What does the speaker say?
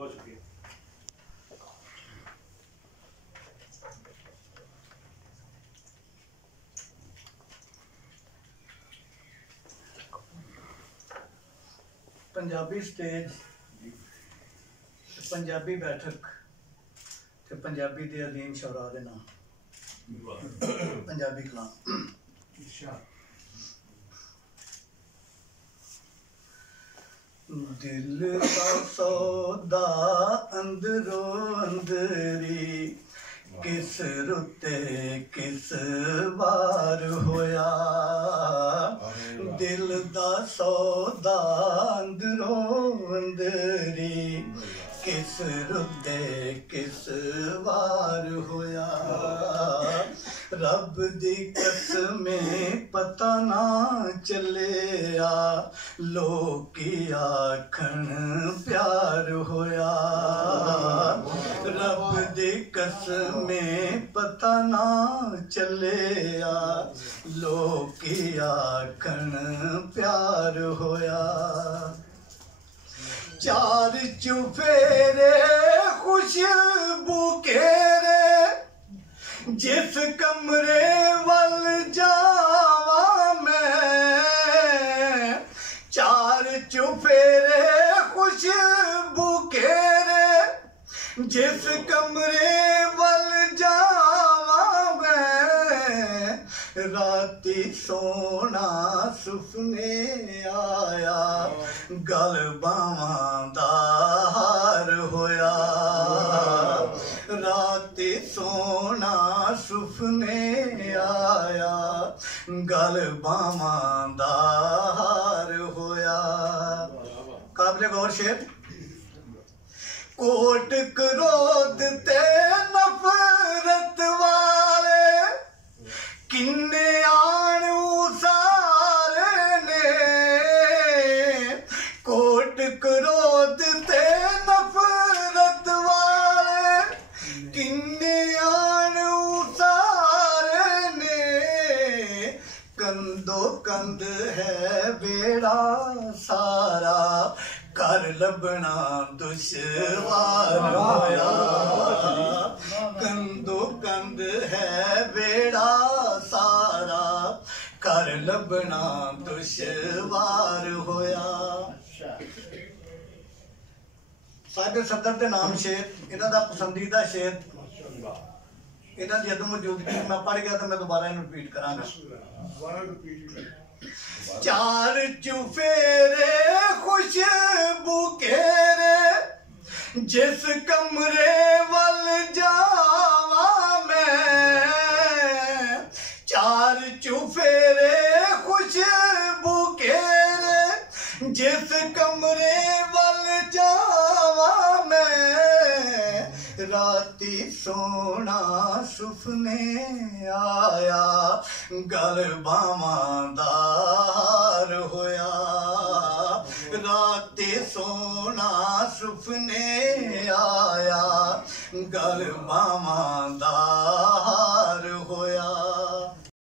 बहुत शुक्रिया। पंजाबी स्टेज, पंजाबी बैठक ते पंजाबी दे अजीम शौरा दे नाम पंजाबी कलाम। दिल दा सौदा अंदरो अंदरी किस रुते किस वार होया। दिल दा सौदा अंदरो अंदरी किस रुते किस वार होया। रब दी कसमें पता ना चलिया लोकी आखन प्यार होया। रब दी कसमें पता ना चलिया लोकी आखन प्यार होया। चार चुफेरे खुशबू केरे जिस कमरे वल जावा मैं। चार चुफेरे खुशबू केरे जिस कमरे वल जावा मैं। राती सोना सुपने आया गल बावां दा हार होया। राती सोना सुपने आया गल बावां दा हार होया। काबिले गौर शेर। कोट क्रोध ते नफरत वाले किन्ने आन उसारे ने। कोट क्रोध ते नफरत वाले किन्ने आन उसारे ने। कंदो कंद है बेड़ा सारा कर लबना दुश्वार होया। कंदो कंद है बेड़ा सारा कर लबना दुश्वार होया। साहिब सदर दे नाम शेर, इन्हां दा पसंदीदा शेर, इन्हां दी अदम मौजूदगी मैं पढ़ गया तो मैं दोबारा इन्हूं रिपीट करांगा। चार चुफेरे खुशबू केरे जिस कमरे वल जावा मैं। चार चुफेरे खुशबू केरे जिस कमरे वल जावा मैं। राती सोना सुपने आया गल बावां दा हार होया। राती सोना सुपने आया गल बावां दा हार होया।